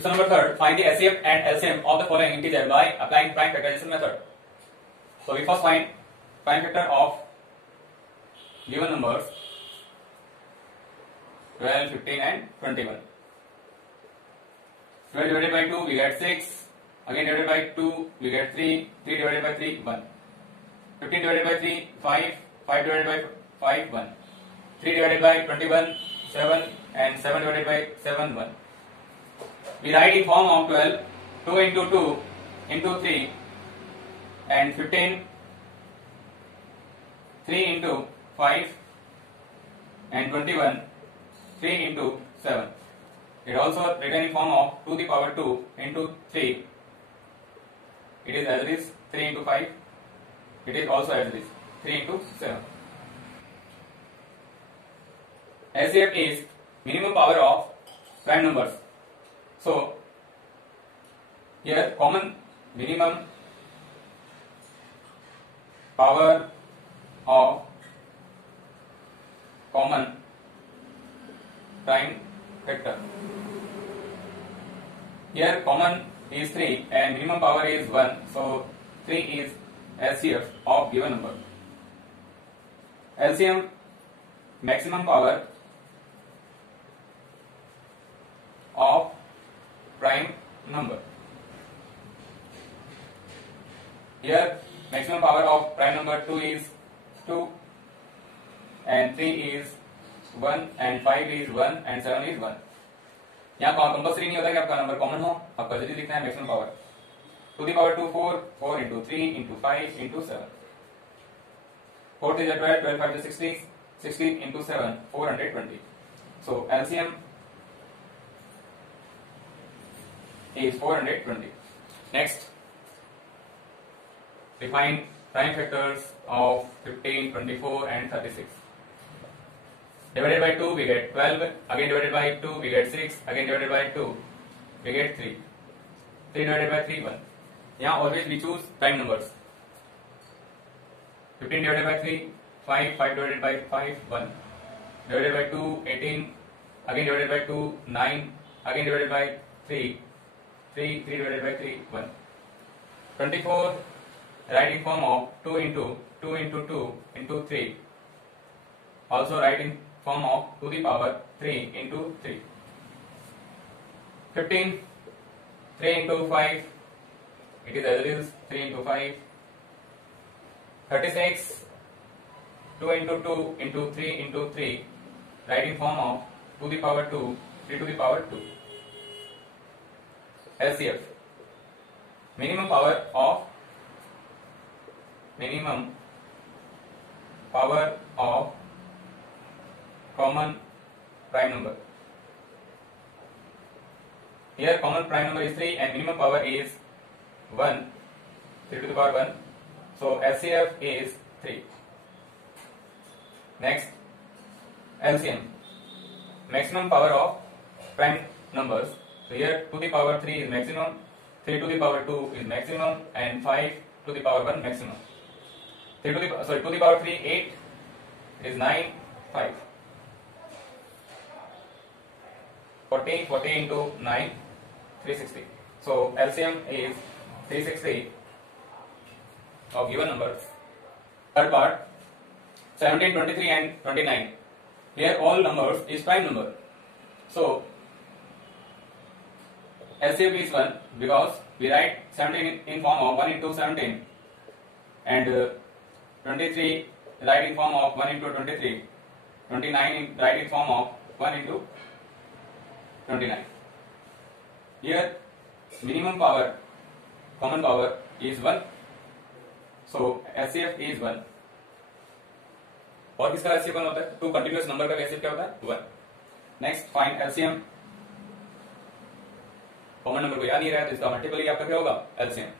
Question number 3. Find the HCF and LCM of the following integer by applying prime factorization method. So we first find prime factor of given numbers 12, 15 and 21. 12 divided by 2 we get 6, again divided by 2 we get 3, 3 divided by 3 1. 15 divided by 3 5, 5 divided by 5 1. 3 divided by 21 7 and 7 divided by 7 1. We write in form of 12 2 into 2 into 3 and 15 3 into 5 and 21 3 into 7. It also written in form of 2 to the power 2 into 3. It is as it is 3 into 5. It is also as it is 3 into 7. HCF is minimum power of prime numbers. So here common minimum power of common prime factor. Here common is 3 and minimum power is 1. So 3 is HCF of given number. LCM maximum power of prime number. Here maximum power of prime number 2 is 2 and 3 is 1 and 5 is 1 and 7 is 1. यहाँ compulsory नहीं होता कि आपका number common हो, आपका जल्दी लिखना है maximum power to the power 2 4 4 into 3 into 5 into 7. 4 is 12, 12 5 is 60, 60 into 7 420. So LCM is 420. Next, define prime factors of 15, 24 and 36. Divided by 2 we get 12, again divided by 2 we get 6, again divided by 2 we get 3. 3 divided by 3 1. यहाँ always we choose prime numbers. 15 divided by 3 5, 5 divided by 5 1. Divided by 2 18, again divided by 2 9, again divided by 3 3 divided by 3 1. 24 write in form of 2 into 2 into 2 into 3. Also write in form of 2 to the power 3 into 3. 15 3 into 5, it is as it is 3 into 5. 36 2 into 2 into 3 into 3, write in form of 2 to the power 2 3 to the power 2. LCF minimum power of common prime number. Here common prime number is 3 and minimum power is 1, 3 to the power 1. So LCF is 3. Next, LCM maximum power of prime numbers. So here 2 to the power 3 is maximum, 3 to the power 2 is maximum and 5 to the power 1 maximum. 2 to the power 3 8 is 9 5. 40 into 9 360. So LCM is 360 of given numbers. Third part 17, 23 and 29. Here all numbers is prime number. So LCM is 1 because we write 17 in form of 1 into 17 and 23 write in form of 1 into 23. 29 write in form of 1 into 29. Here minimum power common power is 1. So LCF is 1. और किसका LCF 1 होता है? 2 continuous number का LCF क्या होता है? 1. Next find LCM. Common number को याद नहीं रहा है तो इसका मल्टीपल आपका क्या होगा? LCM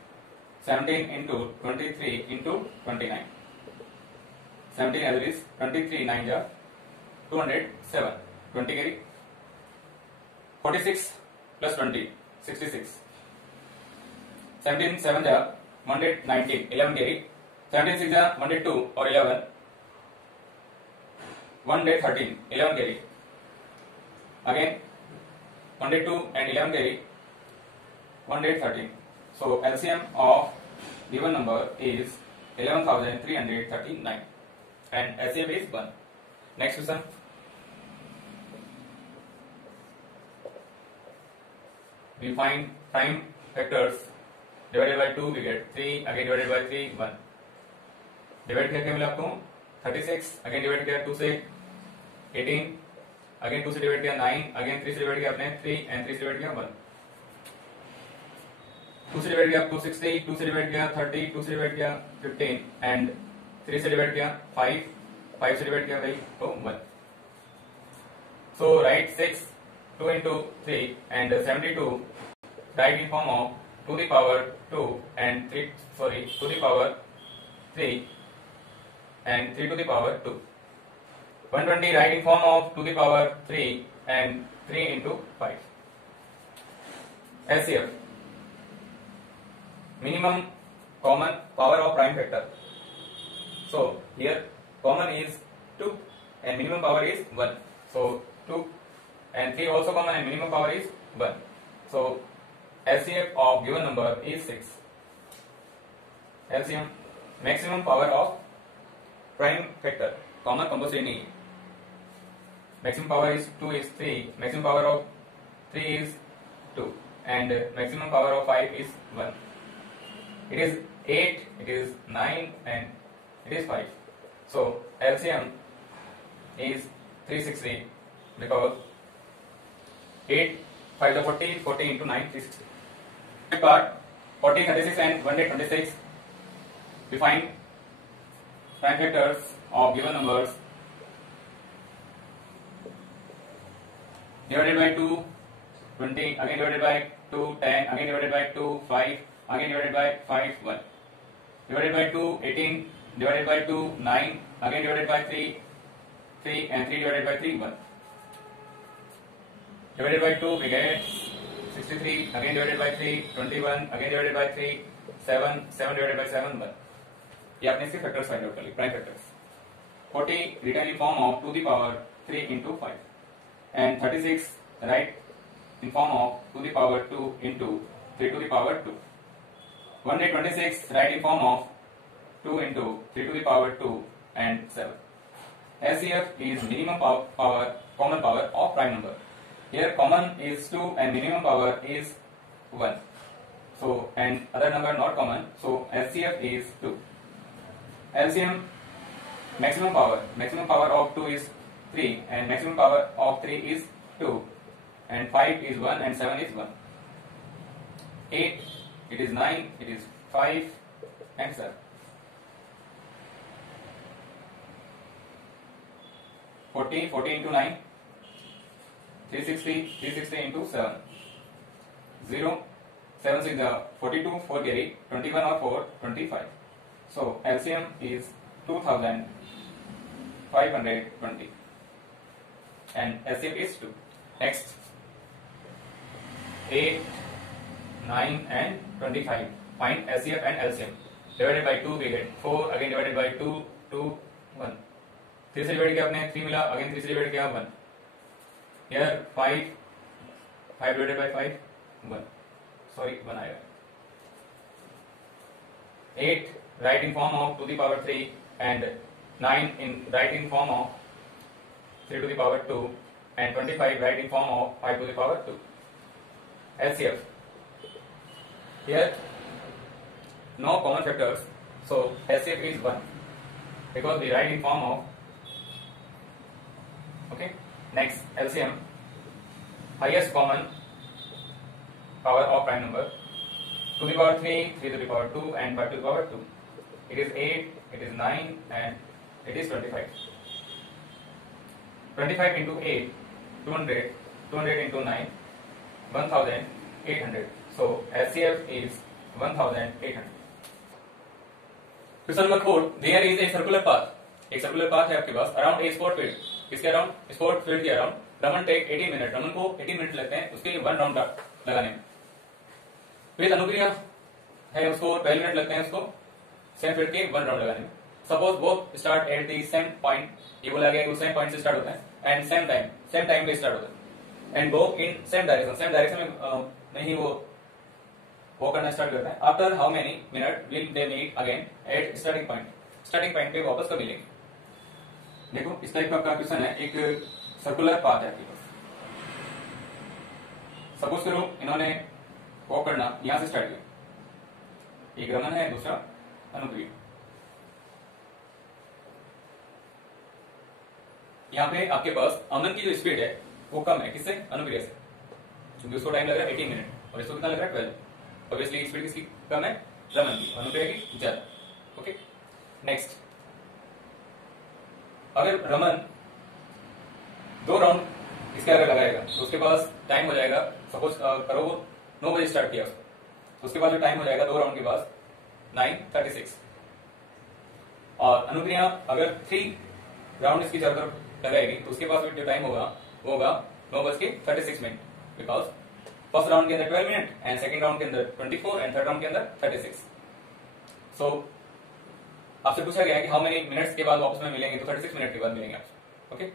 17 into 23 into 29. 17 as it is 23 9 ja 207. 20 carry 46 plus 20 66. 17 7 ja 119 11 carry 17 6 ja 102 और 11 113 11 carry again 102 and 11 carry 113. So LCM of given number is 11,339 and LCM is 1. Next question. We find prime factors divided by 2 we get 3, again divided by 3 1. Divide करके मिला आपको 36, again divide किया 2 से 18, again 2 से divide किया 9, again 3 से divide किया आपने 3 एंड 3 से डिवाइड किया 1, 2 से डिवाइड किया आपको 60, 2 से डिवाइड किया 30, 2 से डिवाइड किया 15 एंड 3 से डिवाइड किया 5, 5 से डिवाइड किया भाई तो 1. सो right 6 2 into 3 and 72 write in form of to the power 2 and 2 the power 3 and 3 to the power 2. 120 write in form of to the power 3 and 3 into 5. LCM minimum common power of prime factor. So here common is 2 and minimum power is 1. So 2 and 3 also common and minimum power is 1. So LCM of given number is 6. LCM maximum power of prime factor common composite नहीं. Maximum power is 2 is 3, maximum power of 3 is 2 and maximum power of 5 is 1. It is 8, it is 9 and it is 5. So LCM is 360 because 8 5 to 40, 40 into 9 360. Part 40, 36 and 126 we find prime factors of given numbers divided by 2 20, again divided by 2 10, again divided by 2 5, again divided by 5 1, divided by 2 18, divided by 2 9, again divided by 3 3 and 3 divided by 3 1, divided by 2 we get 63, again divided by 3 21, again divided by 3 7, 7 divided by 7 1. ये आपने इसके factors find out कर लिए prime factors. 40 written in form of to the power 3 into 5 and 36 write in form of to the power 2 into 3 to the power 2. 126 write in form of 2 into 3 to the power 2 and 7. LCF is minimum power common power of prime number. Here common is 2 and minimum power is 1. So and other number not common. So LCF is 2. LCM maximum power of 2 is 3 and maximum power of 3 is 2 and 5 is 1 and 7 is 1. 8 it is 9, it is 5 and 7. 40 into 9 360 into 7 0 7 6 42 4 carry 21 or 4 25. So LCM is 2520 and LCM is 2. Next 8 9 and 25 find LCF and LCM. Divided by 2 we get 4, again divided by 2 2 1, 3 से divide किया आपने 3 मिला, again 3 से divide किया 1. Here 5 divided by 5 1, sorry 1 आएगा. 8 write in form of to the power 3 and 9 in write in form of 3 to the power 2 and 25 write in form of 5 to the power 2. LCF. Here no common factors, so LCF is 1 because we write in form of. Okay. Next LCM highest common power of prime number to the power 3, 3 to the power 2 and 5 to the power 2. It is 8, it is 9 and it is 25. 25 into 8 200, 200 into 9 1800. So LCF is 1800. Question number 4. There is a circular path. एक circular path है आपके पास around a sport field. इसके around sport field के around Raman take 18 minute. Raman को 18 minute लगते हैं उसके 1 राउंड लगाने में. फिर अनुक्रिया है उसको 12 मिनट लगते हैं उसको सेम फील्ड के 1 राउंड लगाने में. Suppose both start at the same point. ये बोला गया कि सेम पॉइंट से स्टार्ट होता है एंड सेम टाइम पे स्टार्ट होता है and go in same direction. Same direction में नहीं वो वो करना स्टार्ट करते हैं। After how many minute will they meet again at starting point, starting point पे वापस कब मिलेंगे। देखो इस टाइप का आपका क्वेश्चन है, एक सर्कुलर पाथ है आपके पास। सपोज करो इन्होंने वॉक करना यहां से स्टार्ट किया, एक रमन है दूसरा अनुप्रिय। यहाँ पे आपके पास अमन की जो स्पीड है वो कम है, किससे, अनुप्रिया से, क्योंकि उसको टाइम लग रहा है 18 मिनट और इसको कितना लग रहा है 12। ऑब्वियसली स्पीड किसकी कम है, रमन की, अनुप्रिया की ज्यादा। ओके नेक्स्ट, अगर रमन 2 राउंड इसके आगे लगाएगा तो उसके पास टाइम हो जाएगा, सपोज करो वो 9 बजे स्टार्ट किया उसको, तो उसके बाद जो टाइम हो जाएगा 2 राउंड के बाद 9:36। और अनुप्रिया अगर 3 राउंड इसकी चारों तरफ लगाएगी तो उसके पास जो टाइम होगा वो होगा 9:36 मिनट, बिकॉज फर्स्ट राउंड के अंदर 12 मिनट एंड सेकंड राउंड के अंदर 24 एंड थर्ड राउंड के अंदर 36। सो आपसे पूछा गया है कि हाउ मेनी मिनट्स के बाद वापस में मिलेंगे, तो 36 मिनट के बाद मिलेंगे आपसे। ओके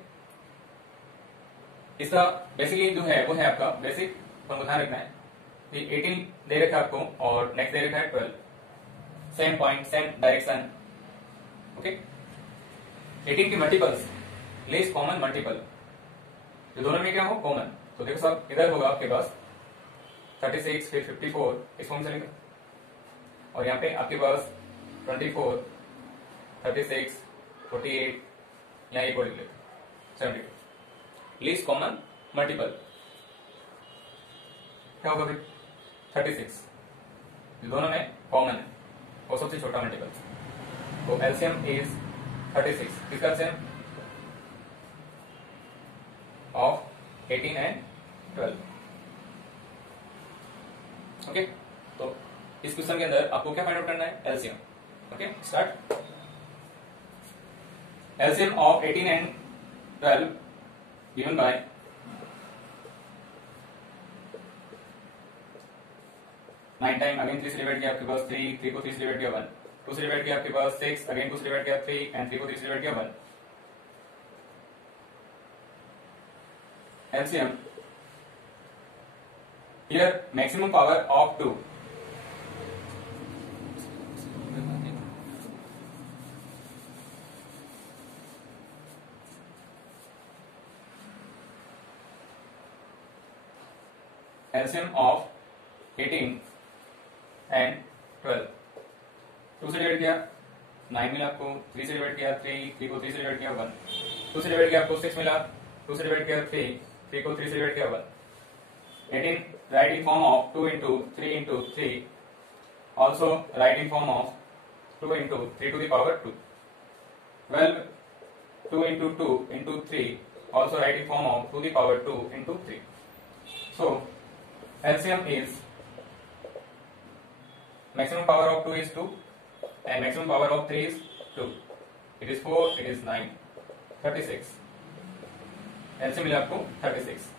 इसका बेसिकली जो है वो है आपका बेसिक, तो ध्यान रखना है कि 18 दे रखा है आपको और नेक्स्ट दे रखा है 12, same point same direction. Okay 18 के मल्टीपल्स लीस्ट कॉमन मल्टीपल, जो दोनों में क्या हो कॉमन, तो देखो सब इधर होगा आपके पास 36 फिर 54 इस फॉर्म चलेगा, और यहाँ पे आपके पास 24 36 48 यहाँ एक और लिख लेते 72, लीस्ट कॉमन मल्टीपल क्या होगा फिर 36, जो दोनों में कॉमन है और सबसे छोटा मल्टीपल, तो एलसीएम इज 36। किसका एलसीएम ऑफ 18 एंड 12। ओके तो इस क्वेश्चन के अंदर आपको क्या फाइंड आउट करना है, LCM. Okay start, LCM of 18 and 12 given by nine time, again 3 से डिवाइड किया आपके पास 3 को 3 से डिवाइड किया 1, 2 से डिवाइड किया आपके पास 6, अगेन 2 से डिवाइड किया 3 एंड 3 को 3 से डिवाइड किया 1। LCM here maximum power of 2, LCM of 18 and 12, 2 से डिवाइड किया 9 मिला आपको, 3 से डिवाइड किया 3 को 3 से डिवाइड किया 1, 2 से डिवाइड किया आपको 6 मिला, 2 से डिवाइड किया 3 को 3 से डिवाइड किया 1। 18 write in form of 2 into 3 into 3, also write in form of 2 into 3 to the power 2। 12 2 into 2 into 3, also write in form of 2 to the power 2 into 3। So LCM is maximum power of 2 is 2 and maximum power of 3 is 2, it is 4, it is 9, 36। LCM मिला आपको 36।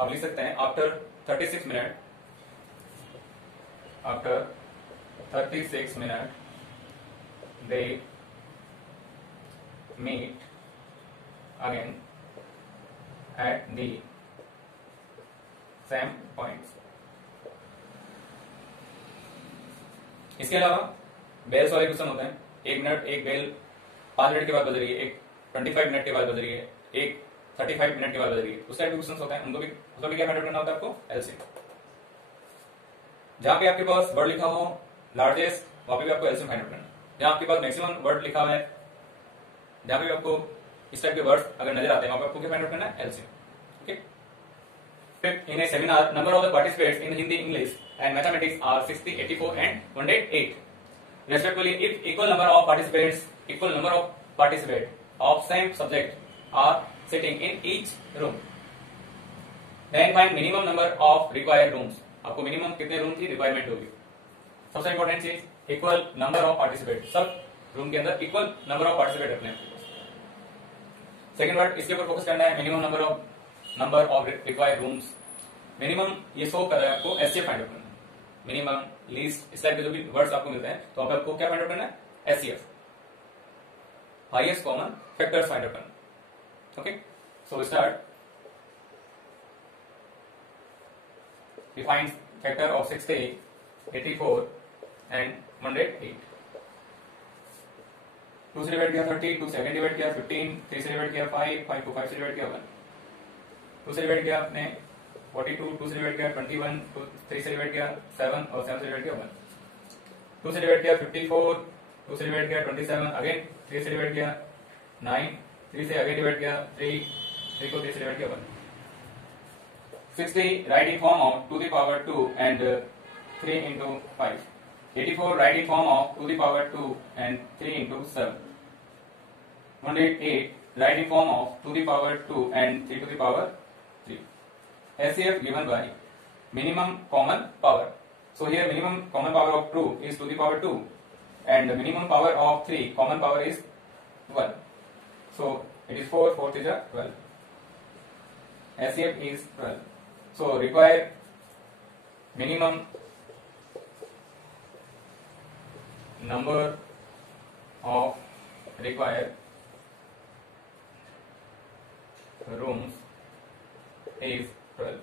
अब लिख सकते हैं after 36 minute, after 36 minute they meet again at the same points। इसके अलावा bells वाले question होते हैं, 1 मिनट एक बेल 5 मिनट के बाद बज रही है, एक 25 मिनट के बाद बज रही है, एक 35 मिनट के बाद बज रही है, उस टाइप के क्वेश्चन होते हैं, उनको भी क्या फाइंड आउट करना होता है आपको, एलसीएम। जहां पे आपके पास वर्ड लिखा हो लार्जेस्ट, वहां पे भी आपको एलसीएम फाइंड आउट करना है। जहां आपके पास मैक्सिमम वर्ड लिखा हुआ है, जहां पे आपको इस टाइप के वर्ड्स अगर नजर आते हैं, वहां पे आपको क्या फाइंड आउट करना है, एलसीएम। ओके फिर in a seminar number of the participants in Hindi, English and mathematics are 60, 84 and 108 respectively। if equal number of participants of same subject are sitting in each room, then find minimum number of required rooms। आपको minimum कितने room की requirement होगी। सबसे important चीज equal number of participate, सब room के अंदर equal number of participate रखने हैं। सेकंड वर्ड इसके ऊपर फोकस करना है, minimum number of required rooms. Minimum ये शो कर रहा है आपको एससीएफ फाइंड आउट करना है, मिनिमम लीस्ट इस टाइप के जो भी वर्ड्स आपको मिलते हैं, तो आपको क्या फाइंड आउट करना है, SCF, highest common factors find out करना। Okay so start, we find factor of 60 84 and 108. 2 से डिवाइड किया 30, 2 से अगेन डिवाइड किया 15, 3 से डिवाइड किया 5, 5 को 5 से डिवाइड किया 1, 2 से डिवाइड किया आपने 42, 2 से डिवाइड किया 21, 3 से डिवाइड किया 7 और 7 से डिवाइड किया 1, 2 से डिवाइड किया 54, 2 से डिवाइड किया 27, अगेन 3 से डिवाइड किया 9, 3 से अगेन डिवाइड किया 3, 3 को 3 से डिवाइड किया 1. 60 write in form of 2 to the power 2 and 3 into 5. 84 write in form of 2 to the power 2 and 3 into 7. 108 write in form of 2 to the power 2 and 3 to the power 3. SCF given by minimum common power. So here minimum common power of 2 is 2 to the power 2 and the minimum power of 3 common power is 1. So it is 4, 4 is 12. SCF is 12. So require minimum number of required rooms is 12.